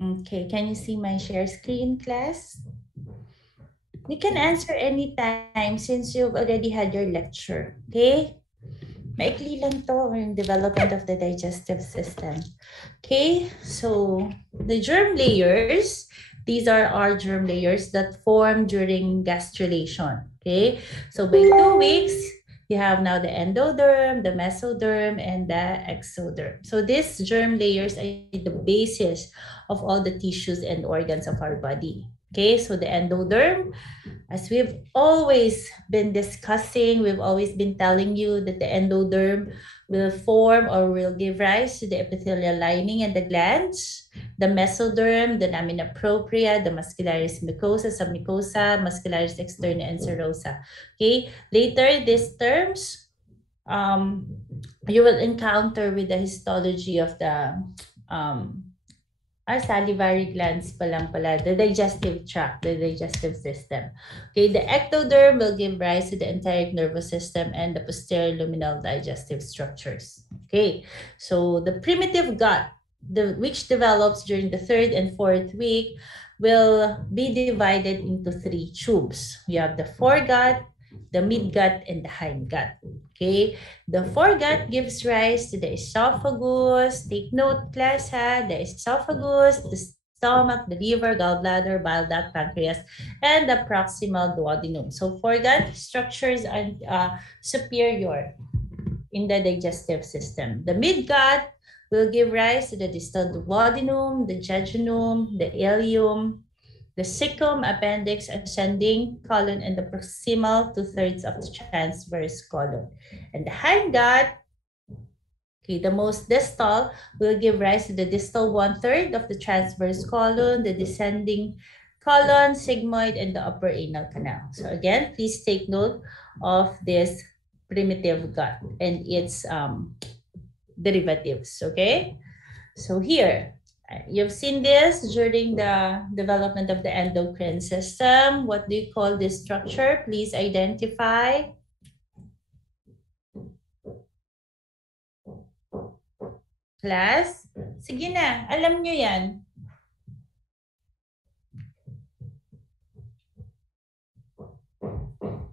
Okay, can you see my share screen, class? You can answer anytime since you've already had your lecture. Okay? Maikli lang to, yung development of the digestive system. Okay, so the germ layers, these are our germ layers that form during gastrulation. Okay, so by 2 weeks, you have now the endoderm, the mesoderm, and the exoderm. So these germ layers are the basis of all the tissues and organs of our body. Okay, so the endoderm, as we've always been discussing, we've always been telling you that the endoderm will form or will give rise to the epithelial lining and the glands. The mesoderm, the lamina propria, the muscularis mucosa, submucosa, muscularis externa, and serosa. Okay, later these terms you will encounter with the histology of the salivary glands pa lang pala, the digestive tract, the digestive system. Okay, the ectoderm will give rise to the enteric nervous system and the posterior luminal digestive structures. Okay, so the primitive gut, which develops during the 3rd and 4th week, will be divided into 3 tubes. We have the foregut, the midgut, and the hindgut. Okay, the foregut gives rise to the esophagus. Take note, class, ha? The esophagus, the stomach, the liver, gallbladder, bile duct, pancreas, and the proximal duodenum. So foregut structures are superior in the digestive system. The midgut will give rise to the distal duodenum, the jejunum, the ileum, the cecum, appendix, ascending colon, and the proximal 2/3 of the transverse colon. And the hindgut, okay, the most distal, will give rise to the distal 1/3 of the transverse colon, the descending colon, sigmoid, and the upper anal canal. So again, please take note of this primitive gut and its derivatives, okay? So here, you've seen this during the development of the endocrine system. What do you call this structure? Please identify. Class? Sige na, alam nyo yan.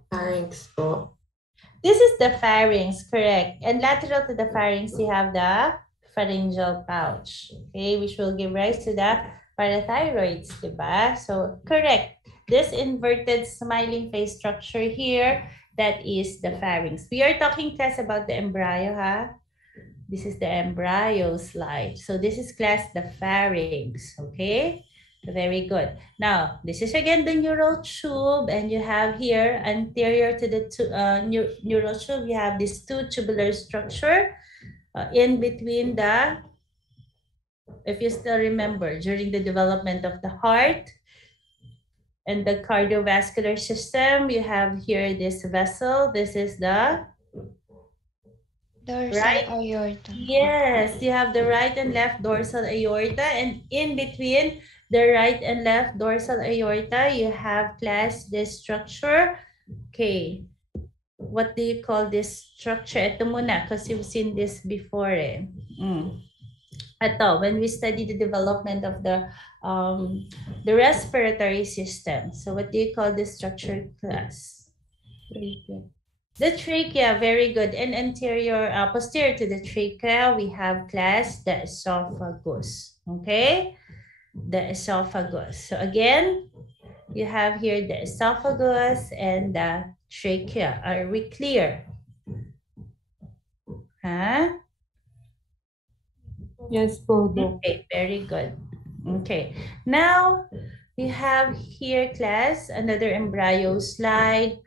Pharynx po. This is the pharynx, correct. And lateral to the pharynx, you have the pharyngeal pouch, okay, which will give rise to the parathyroids, diba? So, correct. This inverted smiling face structure here, that is the pharynx. We are talking, class, about the embryo, ha? This is the embryo slide. So this is, class, the pharynx, okay? Very good. Now, this is again the neural tube, and you have here anterior to the neural tube, you have this 2 tubular structure in between the, if you still remember, during the development of the heart and the cardiovascular system, you have here this vessel. This is the dorsal right aorta. Yes, you have the right and left dorsal aorta, and in between the right and left dorsal aorta, you have, class, this structure. Okay, what do you call this structure? Ito muna, because you've seen this before eh. Ito, when we study the development of the respiratory system. So what do you call this structure, class? The trachea, very good. And anterior, posterior to the trachea, we have, class, the esophagus. Okay? The esophagus. So again, you have here the esophagus and the trachea. Are we clear? Huh? Yes po, Doc. Okay, very good. Okay. Now, we have here, class, another embryo slide.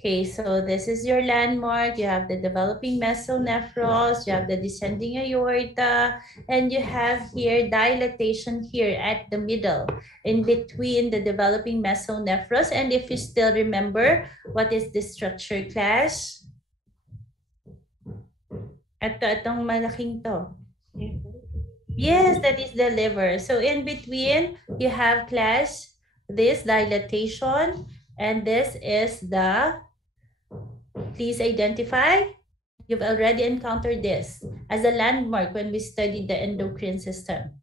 Okay, so this is your landmark. You have the developing mesonephros, you have the descending aorta, and you have here dilatation here at the middle in between the developing mesonephros. And if you still remember, what is this structure, class? Itong malaking to. Yes, that is the liver. So in between, you have, class, this dilatation, and this is the, please identify. You've already encountered this as a landmark when we studied the endocrine system.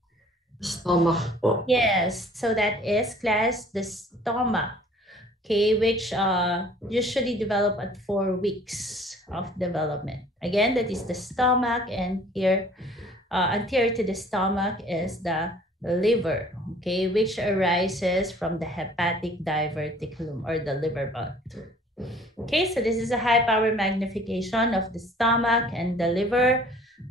Stomach po. Yes, so that is class the stomach, okay, which usually develop at 4 weeks of development. Again, that is the stomach, and here anterior to the stomach is the liver, okay, which arises from the hepatic diverticulum or the liver bud. Okay, so this is a high power magnification of the stomach and the liver.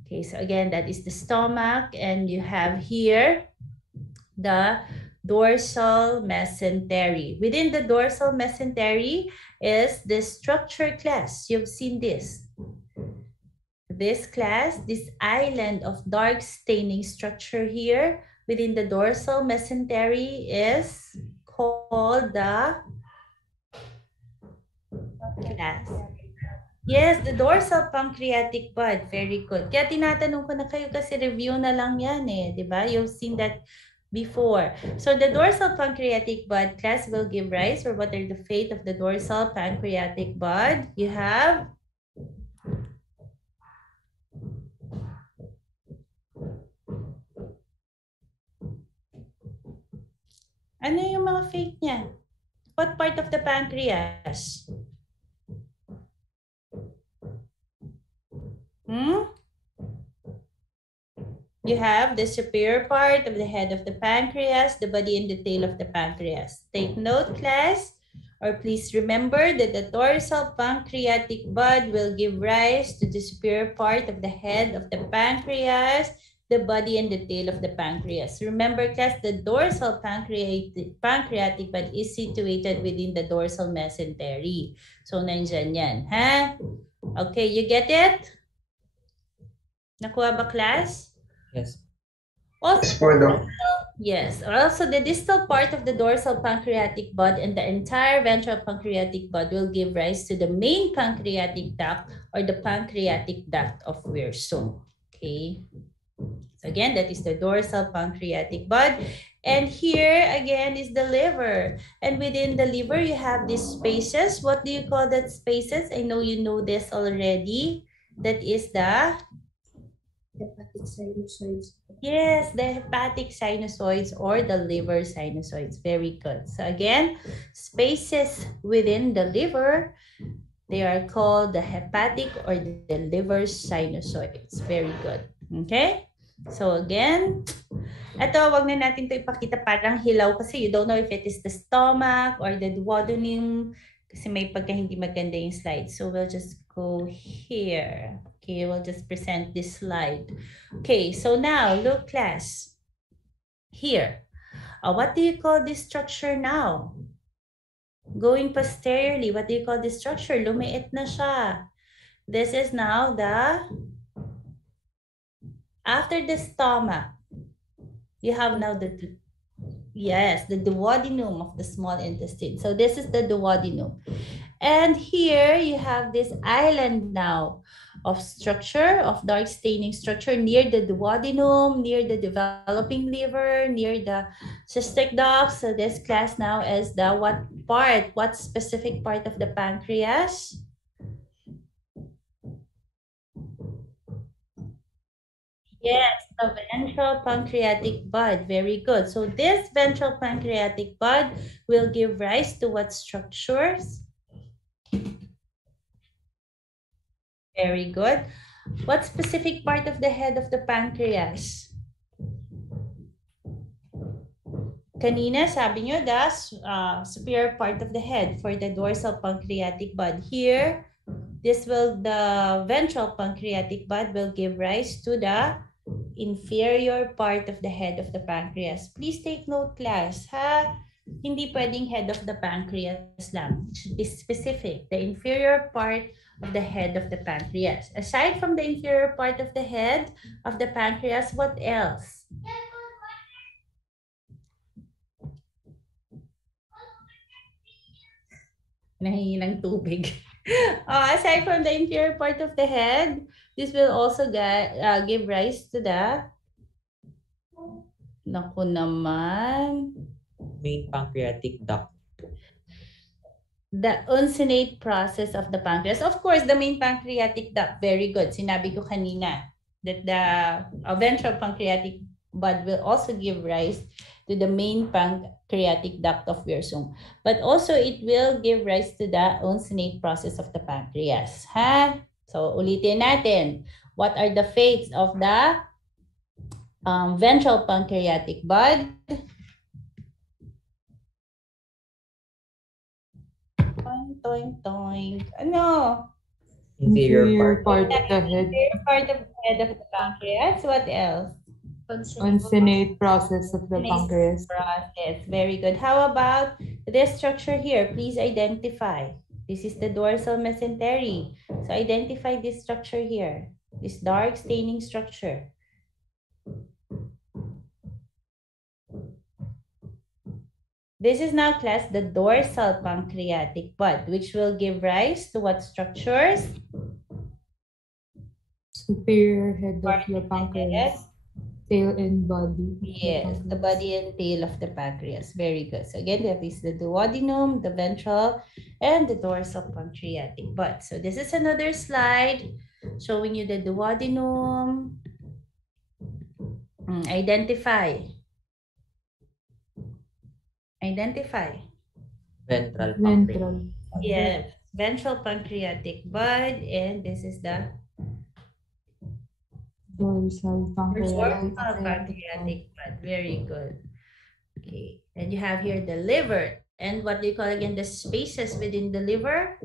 Okay, so again, that is the stomach, and you have here the dorsal mesentery. Within the dorsal mesentery is the structure class. You've seen this. This class, this island of dark staining structure here within the dorsal mesentery is called the class. Yes, the dorsal pancreatic bud. Very good. Kaya tinatanong ko na kayo kasi review na lang yan eh. Diba? You've seen that before. So the dorsal pancreatic bud class will give rise, or what are the fate of the dorsal pancreatic bud? You have ano yung mga fate niya? What part of the pancreas? You have the superior part of the head of the pancreas, the body and the tail of the pancreas. Take note, class, or please remember that the dorsal pancreatic bud will give rise to the superior part of the head of the pancreas, the body and the tail of the pancreas. Remember, class, the dorsal pancreatic bud is situated within the dorsal mesentery. So, nandyan yan, ha? Okay, you get it? Nakuha ba, class? Yes. Yes. Also, the distal part of the dorsal pancreatic bud and the entire ventral pancreatic bud will give rise to the main pancreatic duct or the pancreatic duct of Wirsung. Okay. So again, that is the dorsal pancreatic bud. And here again is the liver. And within the liver, you have these spaces. What do you call that spaces? I know you know this already. That is the Hepatic sinusoids. Yes, the hepatic sinusoids or the liver sinusoids. Very good. So again, spaces within the liver, they are called the hepatic or the liver sinusoids. Very good. Okay? So again, ito, wag na natin ito ipakita parang hilaw kasi you don't know if it is the stomach or the duodenum kasi may pagka hindi maganda yung slide. So we'll just go here. Okay, we'll just present this slide. Okay, so now look, class. Here, what do you call this structure now? Going posteriorly, what do you call this structure? Lumiit na siya. This is now the, after the stomach, you have now the, yes, the duodenum of the small intestine. So this is the duodenum. And here you have this island now of structure, of dark staining structure near the duodenum, near the developing liver, near the cystic duct. So this class now is the what specific part of the pancreas? Yes, the ventral pancreatic bud. Very good. So this ventral pancreatic bud will give rise to what structures? Very good. What specific part of the head of the pancreas? Kanina, sabi nyo, the superior part of the head for the dorsal pancreatic bud. Here, the ventral pancreatic bud will give rise to the inferior part of the head of the pancreas. Please take note, class, ha? Hindi pwedeng head of the pancreas lang. It should be specific. The inferior part of the head of the pancreas. Aside from the inferior part of the head of the pancreas, what else? Nahingi ng tubig. Aside from the inferior part of the head, this will also give rise to the, naku naman, Main pancreatic duct. the uncinate process of the pancreas. Of course, the main pancreatic duct, very good. Sinabi ko kanina that the ventral pancreatic bud will also give rise to the main pancreatic duct of Wirsung. But also it will give rise to the uncinate process of the pancreas. Ha? So ulitin natin. What are the fates of the ventral pancreatic bud? Toink, toink, toink. Ano? Inferior part. Part of the head. Inferior part of the head of the pancreas. What else? Uncinate process of the pancreas. Process. Very good. How about this structure here? Please identify. This is the dorsal mesentery. So identify this structure here. This dark staining structure. This is now classed the dorsal pancreatic bud, which will give rise to what structures? Superior head of the pancreas. Tail and body. Yes, the body and tail of the pancreas. Very good. So again, that is the duodenum, the ventral, and the dorsal pancreatic bud. So this is another slide showing you the duodenum. Identify. Identify. Ventral. Ventral. Yes, ventral pancreatic bud, and this is the Dorsal pancreatic. pancreatic bud. Very good. Okay, and you have here the liver. And what do you call again the spaces within the liver?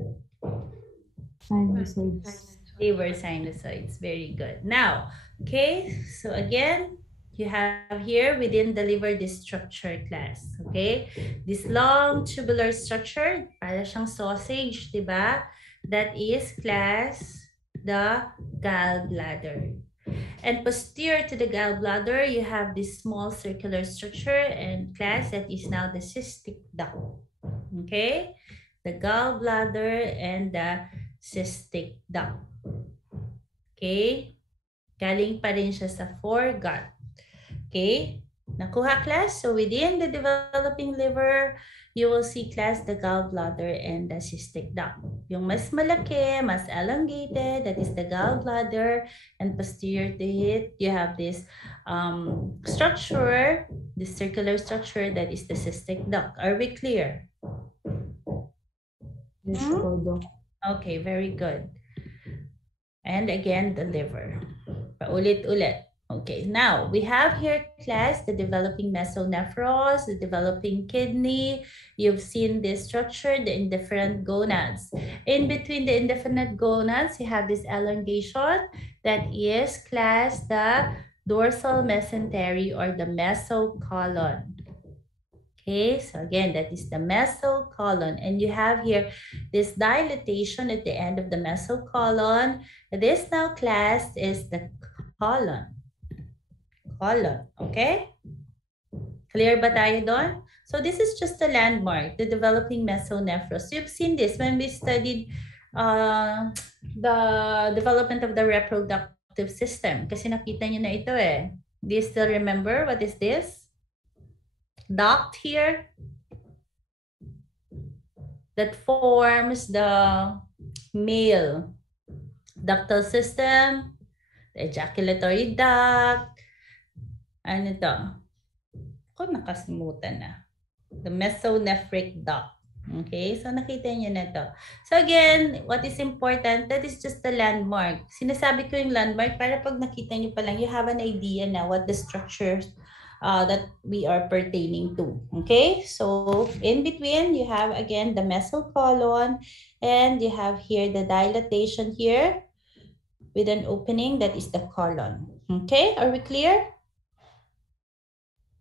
Sinusoids. Liver sinusoids. Very good. Now, okay, so again, you have here within the liver this structure class. Okay, this long tubular structure, para siyang sausage, diba? That is class the gallbladder. And posterior to the gallbladder, you have this small circular structure and class that is now the cystic duct. Okay, the gallbladder and the cystic duct. Okay, galing pa rin siya sa foregut. Okay, nakuha class? So within the developing liver, you will see class the gallbladder and the cystic duct. Yung mas malaki, mas elongated, that is the gallbladder, and posterior to it, you have this structure, this circular structure that is the cystic duct. Are we clear? Yes, Doc. Okay, very good. And again, the liver. Paulit-ulit. Okay, now we have here class the developing mesonephros, the developing kidney. You've seen this structure, the indifferent gonads. In between the indifferent gonads, you have this elongation that is class the dorsal mesentery or the mesocolon. Okay, so again, that is the mesocolon. And you have here this dilatation at the end of the mesocolon. This now class is the colon. Colon, okay? Clear ba tayo doon? So this is just a landmark, the developing mesonephros. You've seen this when we studied the development of the reproductive system. Kasi nakita nyo na ito eh. Do you still remember what is this? Duct here that forms the male ductal system, the ejaculatory duct. Ano to? Ako nakasmutan na. The mesonephric duct. Okay, so nakita niyo na to. So again, what is important, that is just the landmark. Sinasabi ko yung landmark para pag nakita niyo pa lang, you have an idea na what the structures that we are pertaining to. Okay, so in between, you have again the mesocolon, and you have here the dilatation here with an opening that is the colon. Okay, are we clear?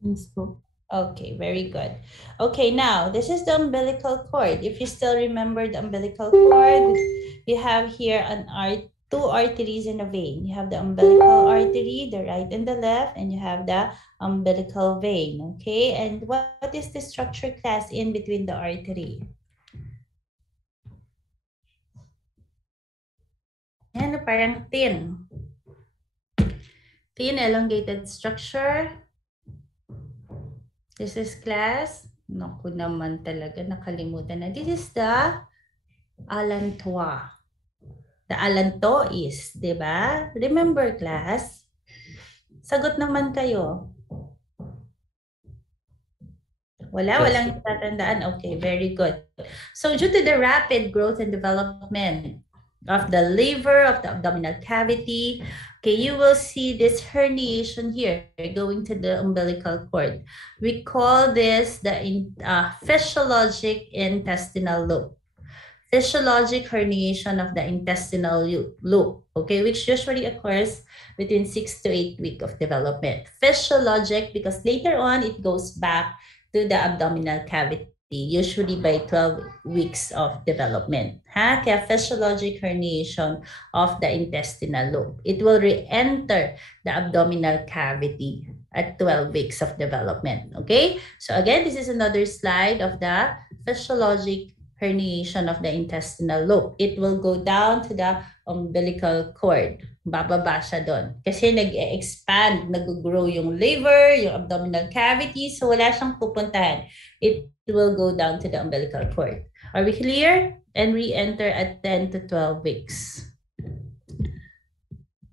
Yes, po. Okay, very good. Okay, now this is the umbilical cord. If you still remember the umbilical cord, you have here two arteries in a vein. You have the umbilical artery, the right and the left, and you have the umbilical vein. Okay, and what is the structure class in between the artery? Yan, parang thin. Thin elongated structure. This is class. Naku naman talaga, nakalimutan na. This is the allantois. The allantois, di ba? Remember class? Sagot naman kayo. Walang tatandaan. Okay, very good. So due to the rapid growth and development of the liver, of the abdominal cavity, okay, you will see this herniation here going to the umbilical cord. We call this the physiologic intestinal loop. Physiologic herniation of the intestinal loop, okay, which usually occurs within 6 to 8 weeks of development. Physiologic because later on it goes back to the abdominal cavity, usually by 12 weeks of development. Kaya physiologic herniation of the intestinal loop. It will re-enter the abdominal cavity at 12 weeks of development. Okay? So again, this is another slide of the physiologic herniation of the intestinal loop. It will go down to the umbilical cord. Bababa siya doon. Kasi nag-expand, nag-grow yung liver, yung abdominal cavity, so wala siyang pupuntahan. It will go down to the umbilical cord. Are we clear? And re-enter at 10 to 12 weeks.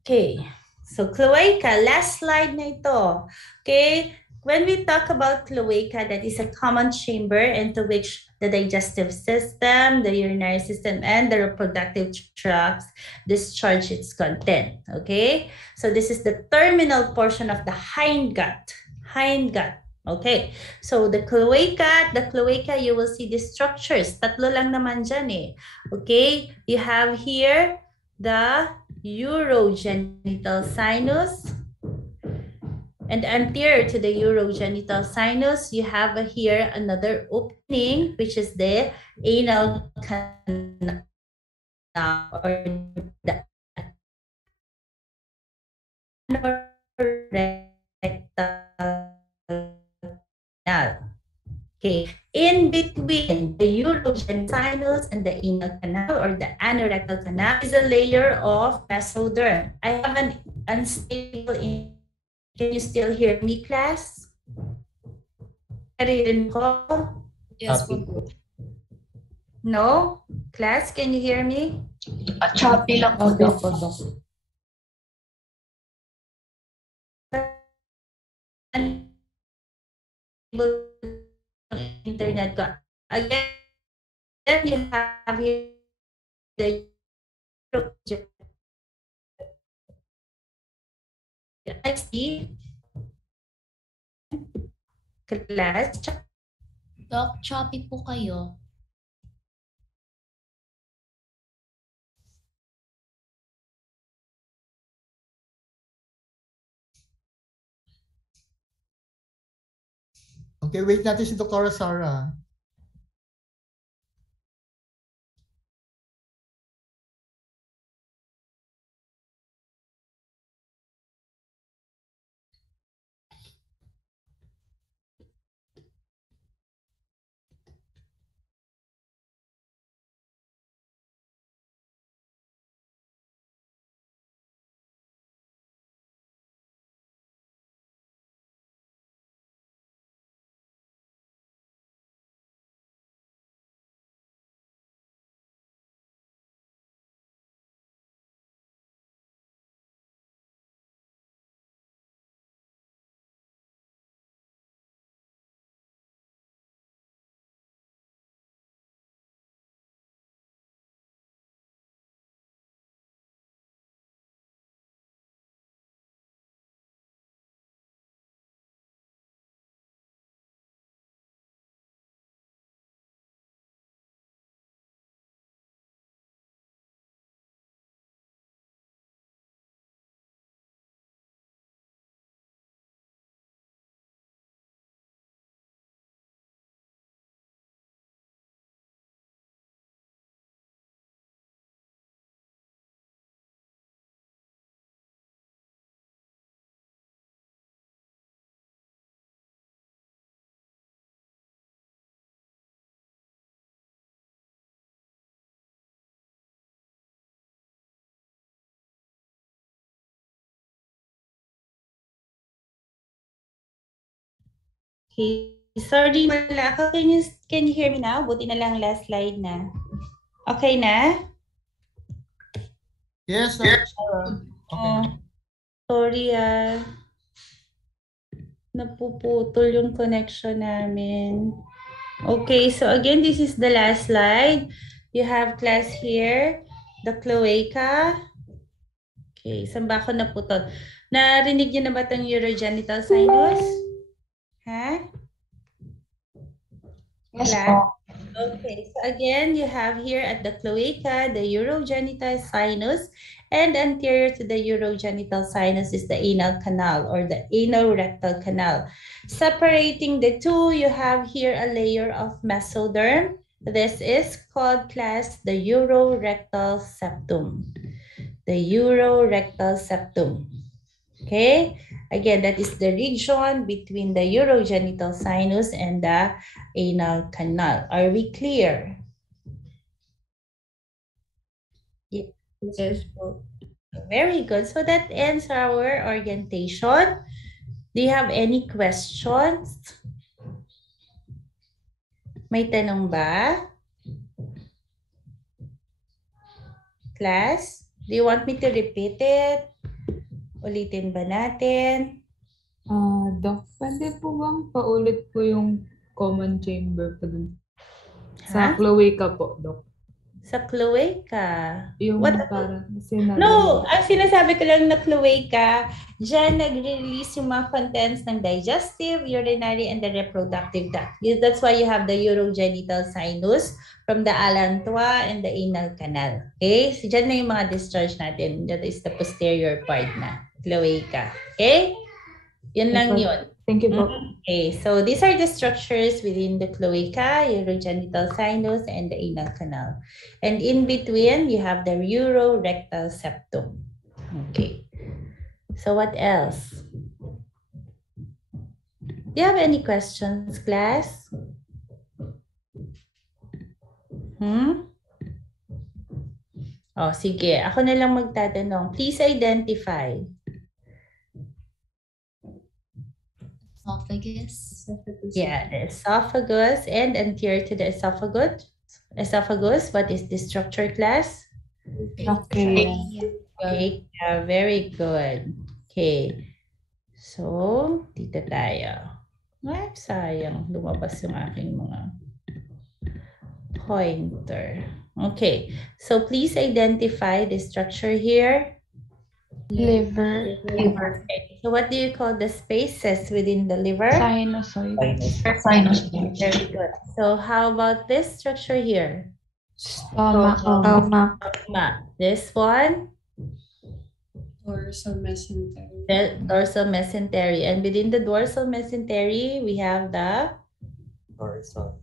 Okay. So cloaca, last slide na ito. Okay. When we talk about cloaca, that is a common chamber into which the digestive system, the urinary system, and the reproductive tracts discharge its content. Okay, so this is the terminal portion of the hindgut. Hindgut. Okay, so the cloaca, you will see the structures. Tatlo lang naman dyan eh. Okay, you have here the urogenital sinus. And anterior to the urogenital sinus, you have here another opening, which is the anal canal or the anorectal canal. Okay, in between the urogenital sinus and the anal canal or the anorectal canal is a layer of mesoderm. I have an unstable. Can you still hear me, class? Yes, Copy. No? Class, can you hear me? choppy lang po, Okay Doc. po, Doc. Internet ko. Again, you have here the I see class. Doc, choppy po kayo. Okay, wait natin si Dr. Sara. Okay, sorry, wala ako. Can you hear me now? Buti na lang last slide na. Okay na? Yes, Dr. Sara. Okay. Sorry, Napuputol yung connection namin. Okay, so again, this is the last slide. You have class here, the cloaca. Okay, saan ba ako naputol? Narinig niyo na ba itong urogenital sinus? Ha? Yes Class? po. Okay, so again, you have here at the cloaca, the urogenital sinus, and anterior to the urogenital sinus is the anal canal or the anorectal canal. Separating the two, you have here a layer of mesoderm. This is called class the urorectal septum. The urorectal septum. Okay, again, that is the region between the urogenital sinus and the anal canal. Are we clear? Yes. Very good. So that ends our orientation. Do you have any questions? May tanong ba? Class, do you want me to repeat it? Ulitin ba natin? Doc, pwede po bang paulit po yung common chamber po dun? Sa Ha? cloaca po, Doc. Sa cloaca. Yung What? parang sinabi. No, ang sinasabi ko lang na cloaca, dyan nagre-release yung mga contents ng digestive, urinary, and the reproductive tract. That's why you have the urogenital sinus from the allantois and the anal canal. Okay? So dyan na yung mga discharge natin. That is the posterior part na. Cloaca. Okay? Yun lang Okay. yun. Thank you po. Okay, so these are the structures within the cloaca, urogenital sinus, and the anal canal. And in between, you have the urorectal septum. Okay. So what else? Do you have any questions, class? Oh, sige. Ako na lang magtatanong. Please identify. Esophagus. Yeah, the esophagus and anterior to the esophagus. Esophagus, what is the structure, class? Okay. Okay, very good. Okay. So, dito tayo. Ay, sayang. Lumabas yung aking mga pointer. Okay. So, please identify the structure here. Liver. Okay. So, what do you call the spaces within the liver? Sinusoid. Sinus. Very good. So, how about this structure here? Stomach. This one? Dorsal mesentery. The dorsal mesentery. And within the dorsal mesentery, we have the dorsal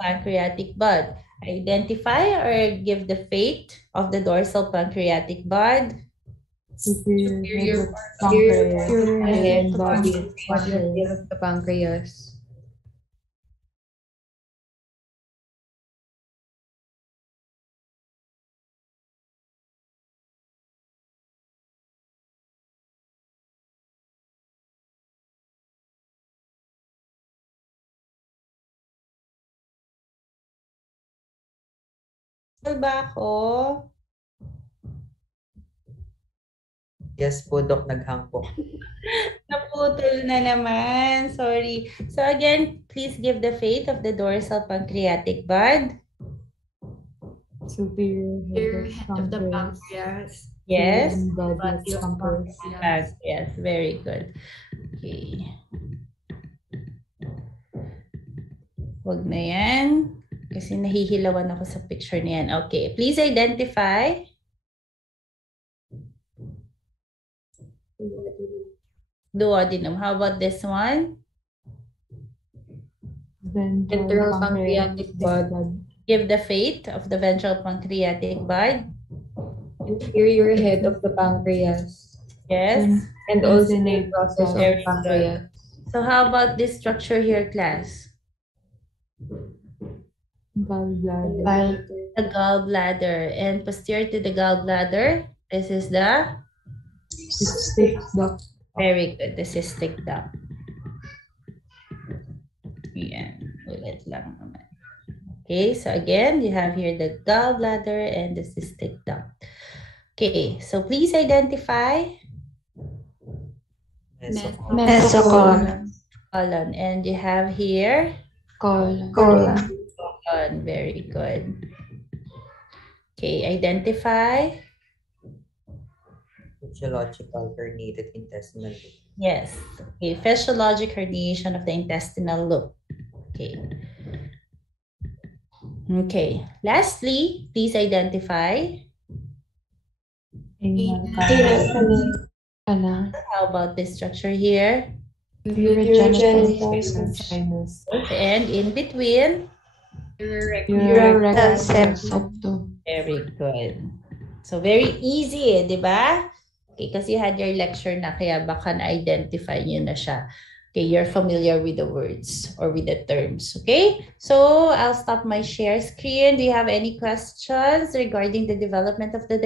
pancreatic bud. Identify or give the fate of the dorsal pancreatic bud. Superior Superior pancreas. head Body of the pancreas. Ba ako? Yes po, Doc. Naghang po. Naputol na naman. Sorry. So again, please give the fate of the dorsal pancreatic bud. Superior Head of the pancreas. pancreas. Yes. And body Body of of pancreas. pancreas. Yes, very good. Okay. Huwag na yan. Kasi nahihilawan ako sa picture niyan. Okay. Please identify. Duodenum. How about this one? Ventral pancreatic bud. Give the fate of the ventral pancreatic bud. Inferior head of the pancreas. Yes. And also the process of Very the pancreas. So how about this structure here, class? Gallbladder. The gallbladder. And posterior to the gallbladder, this is the Cystic duct. very good, the cystic duct. Yan. Ulit lang naman. Okay, so again, you have here the gallbladder and the cystic duct. Okay, so please identify. Mesocolon. Colon. And you have here Colon. colon. Very good. Okay, identify. Physiological herniated intestinal loop. Yes. Okay, physiologic herniation of the intestinal loop. Okay. Okay. Lastly, please identify. Canal. How about this structure here? Urogenital Sinus. And in between. Urorectal septum. Very good. So, very easy, di ba? Okay, kasi you had your lecture na, kaya baka na-identify nyo na siya. Okay, you're familiar with the words or with the terms. Okay, so I'll stop my share screen. Do you have any questions regarding the development of the